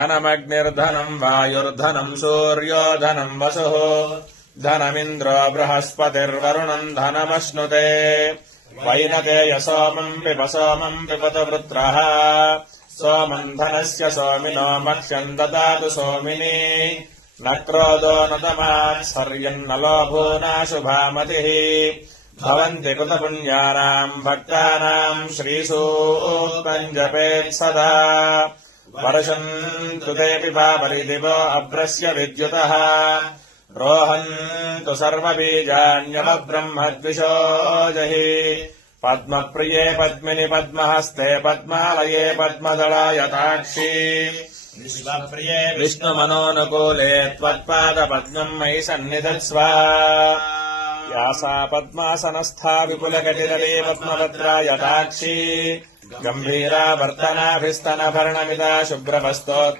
धनमग्निर्धनम् वायुर्धनम् सूर्यो धनम् वसुः धनमिन्द्रो बृहस्पतिर्वरुणम् धनमश्नुते वैनते सोमम् पिबत वृत्रः सोमम् धनस्य सोमिनो मह्यम् ददातु सोमिनी न क्रोधो न तमात्सर्यन्न लोभो नाशुभामतिः भवन्ति कृतपुण्यानाम् भक्तानाम् श्रीसूक्तम् जपेत् सदा वर्षन्तु ते पिबापरिदिवो अभ्रस्य विद्युतः रोहन्तु सर्वबीजान्यवब्रह्मद्विषो जहि पद्मप्रिये पद्मिनि पद्महस्ते पद्मालये पद्मदलायताक्षी विश्वप्रिये विष्णुमनोनुकूले त्वत्पादपद्मम् मयि सन्निधत्स्व या सा पद्मासनस्था विपुलकटितले पद्मभद्रायताक्षी गम्भीरा वर्तनाभिस्तनभरणमिता शुभ्रवस्तोत्